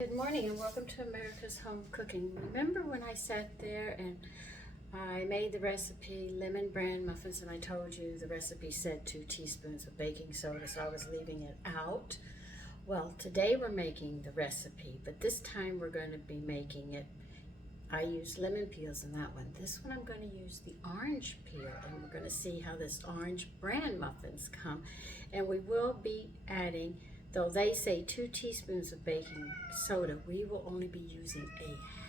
Good morning and welcome to America's Home Cooking. Remember when I sat there and I made the recipe lemon bran muffins and I told you the recipe said 2 teaspoons of baking soda, so I was leaving it out? Well, today we're making the recipe, but this time we're going to be making it. I used lemon peels in that one. This one I'm going to use the orange peel, and we're going to see how this orange bran muffins come. And we will be adding, though they say 2 teaspoons of baking soda, we will only be using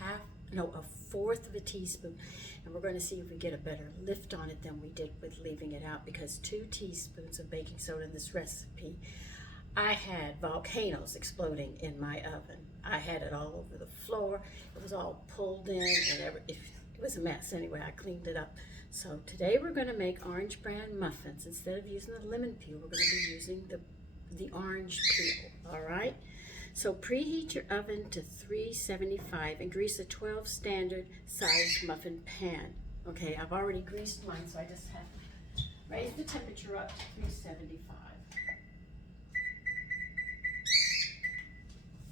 a fourth of a teaspoon. And we're going to see if we get a better lift on it than we did with leaving it out, because 2 teaspoons of baking soda in this recipe, I had volcanoes exploding in my oven. I had it all over the floor. It was all pulled in and it was a mess. Anyway, I cleaned it up. So today we're going to make orange bran muffins. Instead of using the lemon peel, we're going to be using the orange peel, all right? So preheat your oven to 375 and grease a 12 standard size muffin pan. Okay, I've already greased mine, so I just have to raise the temperature up to 375.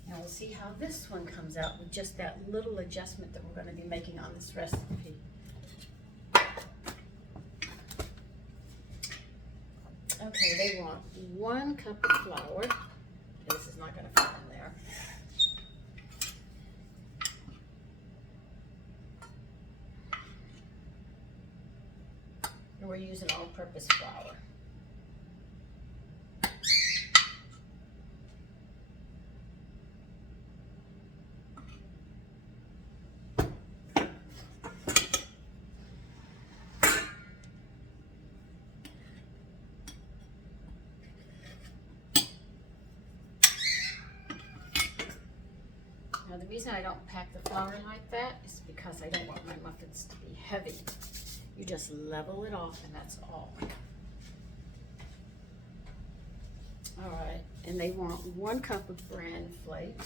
Now we'll see how this one comes out with just that little adjustment that we're going to be making on this recipe. Okay, they want 1 cup of flour. This is not going to fit in there. And we're using all-purpose flour. Now the reason I don't pack the flour like that is because I don't want my muffins to be heavy. You just level it off and that's all. All right, and they want 1 cup of bran flakes.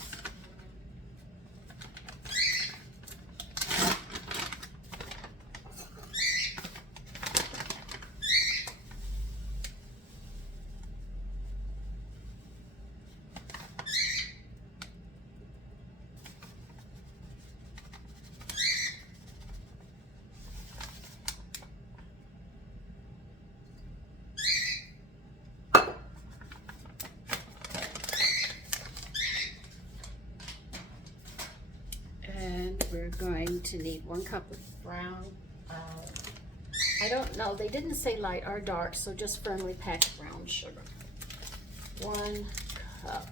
And we're going to need 1 cup of brown, I don't know, they didn't say light or dark, so just firmly packed brown sugar. 1 cup.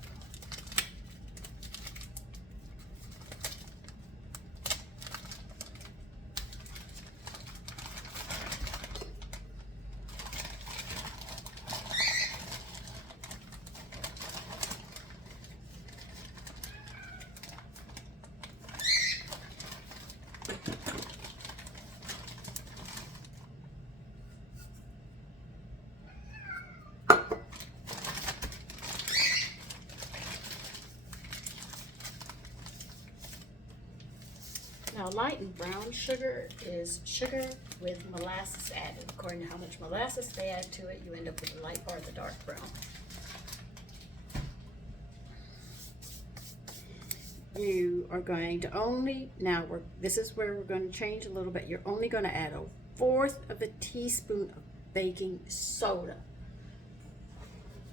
Now, light and brown sugar is sugar with molasses added. According to how much molasses they add to it, you end up with the light or the dark brown. You are going to only, this is where we're going to change a little bit. You're only going to add 1/4 of a teaspoon of baking soda.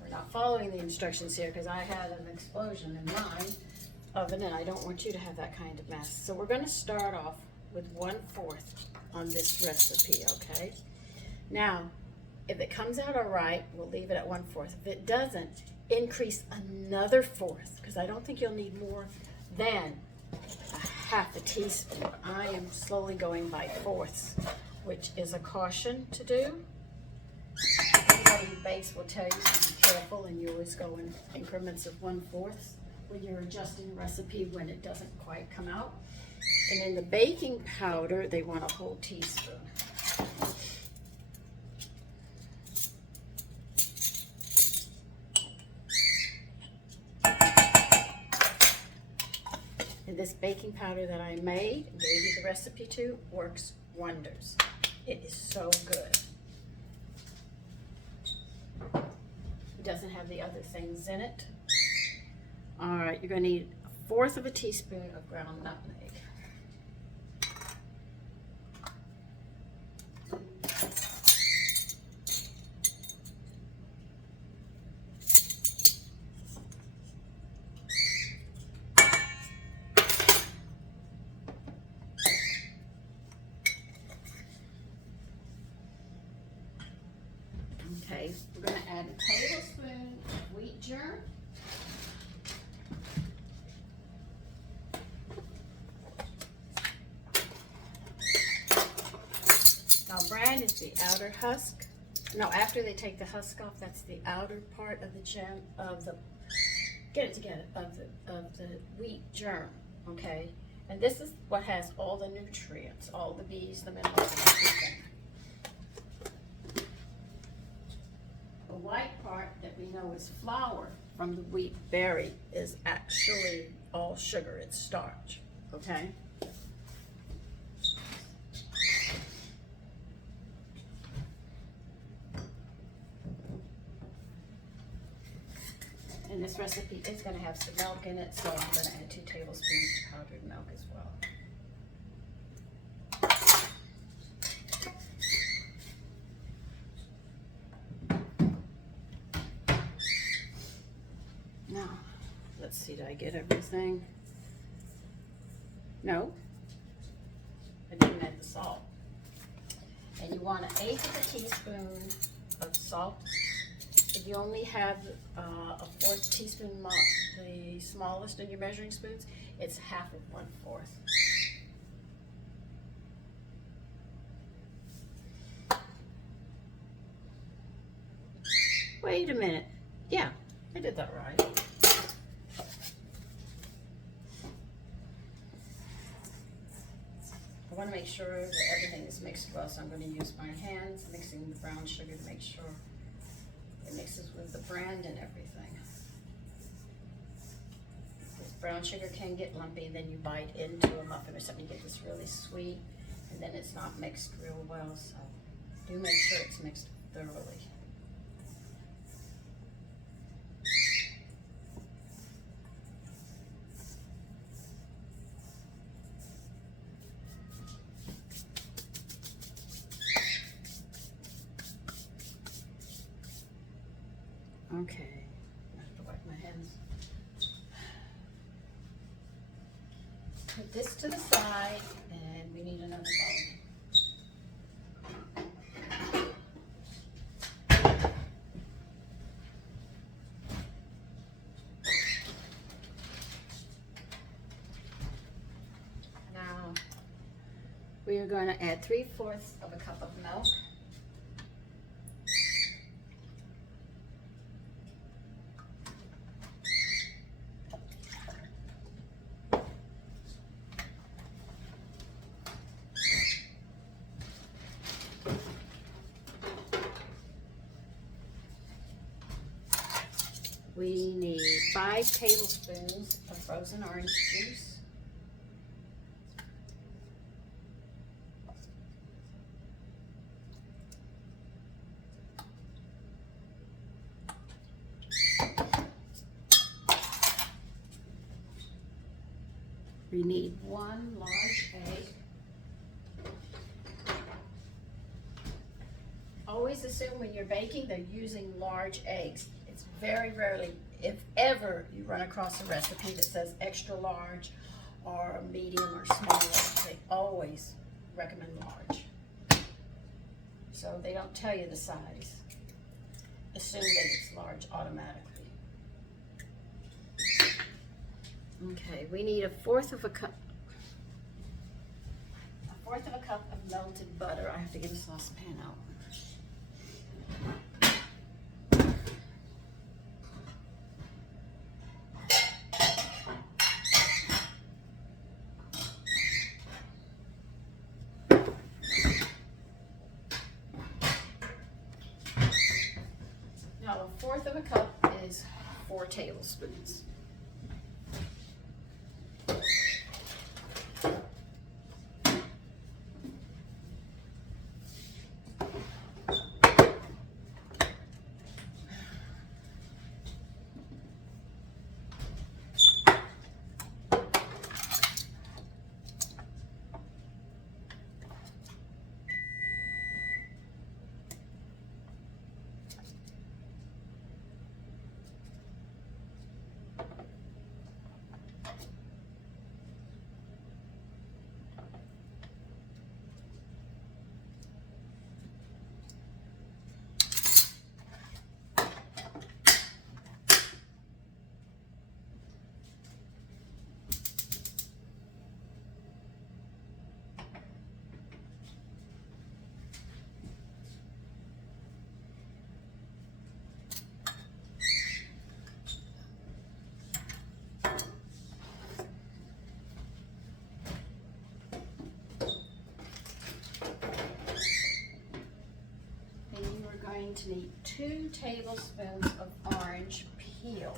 We're not following the instructions here because I had an explosion in mine oven and I don't want you to have that kind of mess. So we're going to start off with 1/4 on this recipe, okay? Now, if it comes out all right, we'll leave it at 1/4. If it doesn't, increase another 1/4 because I don't think you'll need more than a 1/2 teaspoon. I am slowly going by 4ths, which is a caution to do. Anybody who bakes will tell you to be careful and you always go in increments of 1/4 when you're adjusting a recipe when it doesn't quite come out. And in the baking powder, they want a whole teaspoon. And this baking powder that I made, gave you the recipe to, works wonders. It is so good. It doesn't have the other things in it. All right, you're going to need 1/4 of a teaspoon of ground nutmeg. Okay, we're going to add a tablespoon of wheat germ. Now, bran is the outer husk. No, after they take the husk off, that's the outer part of the germ of the. Get it together of the wheat germ. Okay, and this is what has all the nutrients, all the B's, the minerals, and everything. The white part that we know is flour from the wheat berry is actually all sugar. It's starch. Okay. And this recipe is going to have some milk in it, so I'm going to add 2 tablespoons of powdered milk as well. Now, let's see, did I get everything? No, I didn't add the salt. And you want 1/8 of a teaspoon of salt. If you only have a 1/4 teaspoon, the smallest in your measuring spoons, it's 1/2 of 1/4. Wait a minute. Yeah, I did that right. I want to make sure that everything is mixed well, so I'm going to use my hands mixing the brown sugar to make sure it mixes with the bran and everything. This brown sugar can get lumpy, then you bite into a muffin or something, you get this really sweet, and then it's not mixed real well, so do make sure it's mixed thoroughly. Okay, I have to wipe my hands. Put this to the side, and we need another bowl. Now, we are going to add 3/4 of a cup of milk. We need 5 tablespoons of frozen orange juice. We need 1 large egg. Always assume when you're baking they're using large eggs. It's very rarely, if ever, you run across a recipe that says extra large or medium or small. They always recommend large. So they don't tell you the size. Assume that it's large automatically. Okay, we need 1/4 of a cup. 1/4 of a cup of melted butter. I have to get a saucepan out. Now 1/4 of a cup is 4 tablespoons. to need 2 tablespoons of orange peel.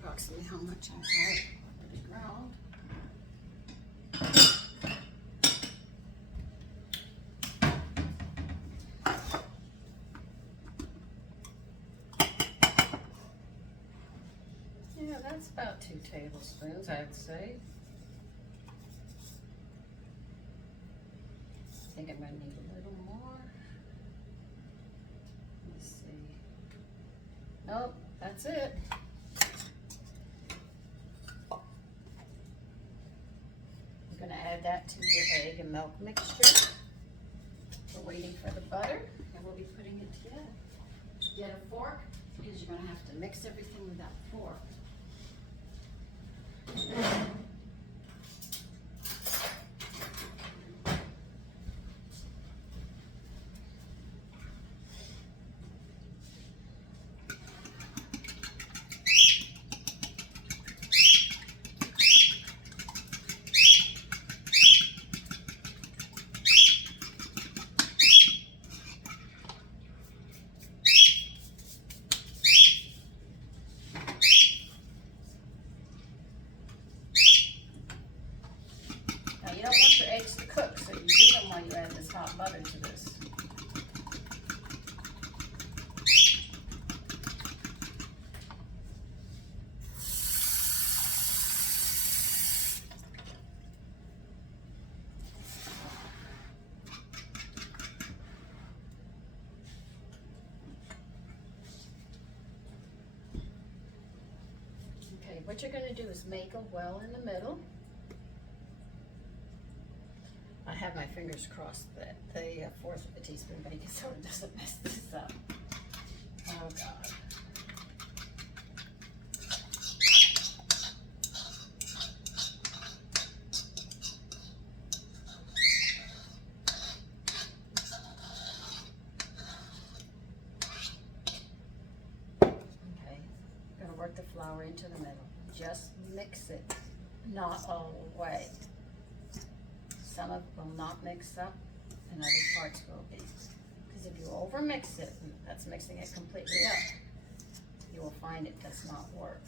Approximately how much I have already ground. Yeah, that's about 2 tablespoons, I'd say. I think I might need a little more. Let's see. Nope, that's it. You're going to add that to your egg and milk mixture. We're waiting for the butter, and we'll be putting it together. Get a fork, because you're going to have to mix everything with that fork. You don't want your eggs to cook, so you beat them while you add this hot butter to this. Okay, what you're going to do is make a well in the middle. I have my fingers crossed that the 1/4 of a teaspoon baking soda doesn't mess this up. Oh God. Okay, I'm gonna work the flour into the middle. Just mix it, not all the way. Some of it will not mix up, and other parts will be. Because if you over mix it, and that's mixing it completely up, you will find it does not work.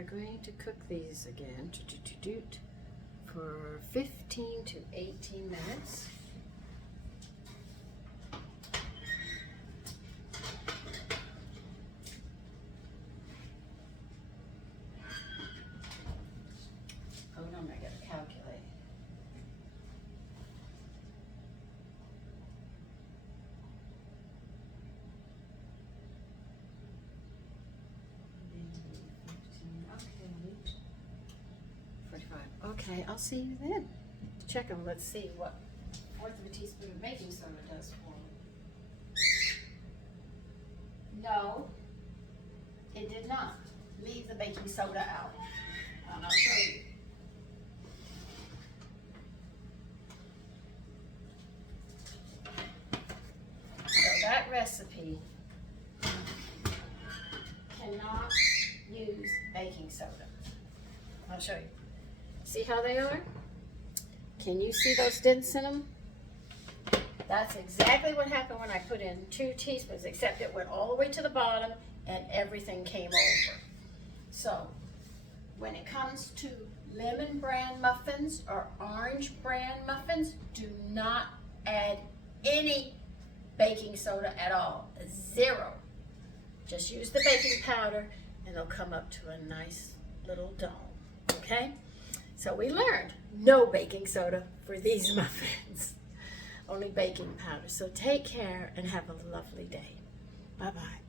are going to cook these again for 15 to 18 minutes. Hold on, I gotta calculate. Okay, I'll see you then. Check them. Let's see what 1/4 of a teaspoon of baking soda does for me. No, it did not. Leave the baking soda out. And I'll show you. So that recipe cannot use baking soda. I'll show you. See how they are? Can you see those dents in them? That's exactly what happened when I put in 2 teaspoons, except it went all the way to the bottom and everything came over. So, when it comes to lemon bran muffins or orange bran muffins, do not add any baking soda at all. 0. Just use the baking powder and they'll come up to a nice little dome, okay? So we learned no baking soda for these muffins, only baking powder. So take care and have a lovely day. Bye-bye.